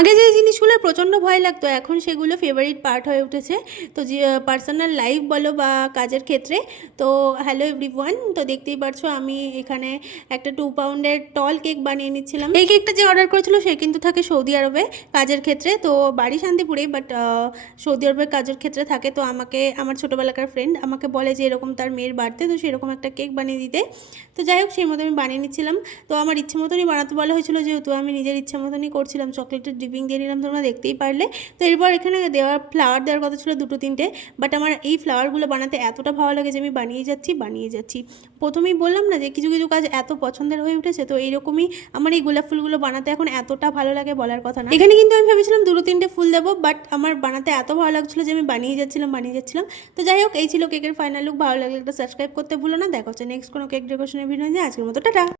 আগে যে জিনিসগুলো প্রচণ্ড ভয় লাগতো এখন সেগুলো ফেভারিট পার্ট হয়ে উঠেছে। তো যে পার্সোনাল লাইফ বলো বা কাজের ক্ষেত্রে। তো হ্যালো এভরিওয়ান, তো দেখতেই পারছো আমি এখানে একটা 2 পাউন্ডের টল কেক বানিয়ে নিচ্ছিলাম। এই কেকটা যে অর্ডার করেছিল সে কিন্তু থাকে সৌদি আরবে কাজের ক্ষেত্রে, তো বাড়ি শান্তিপুরে, বাট সৌদি আরবের কাজের ক্ষেত্রে থাকে। তো আমাকে আমার ছোটোবেলাকার ফ্রেন্ড আমাকে বলে যে এরকম তার মেয়ের বাড়িতে, তো সেরকম একটা কেক বানিয়ে দিতে। তো যাই হোক সেই মতো আমি বানিয়ে নিচ্ছিলাম। তো আমার ইচ্ছে মতনই বানাতে বলা হয়েছিল, যেহেতু আমি নিজের ইচ্ছে মতনই করছিলাম। চকলেটের ডিপিং দিয়ে নিলাম, তোমরা দেখতেই পারলে। তো এরপর এখানে ফ্লাওয়ার দেওয়ার কথা ছিল 2-3টে, বাট আমার এই ফ্লাওয়ারগুলো বানাতে এতটা ভালো লাগে যে আমি বানিয়ে যাচ্ছি। প্রথমেই বললাম না যে কিছু কিছু কাজ এত পছন্দের হয়ে উঠেছে, তো এইরকমই আমার এই গোলাপ ফুলগুলো বানাতে এখন এতটা ভালো লাগে বলার কথা না। এখানে কিন্তু আমি ভেবেছিলাম 2-3টে ফুল দেবো, বাট আমার বানাতে এত ভালো লাগছিলো যে আমি বানিয়ে যাচ্ছিলাম। তো যাই হোক এই ছিল কেকের ফাইনাল লুক। ভালো লাগলে একটা সাবস্ক্রাইব করতে ভুলো না। দেখা হচ্ছে নেক্সট কোনো কেক ডেকোরেশনের ভিডিও নিয়ে। আজকের মতো টাটা।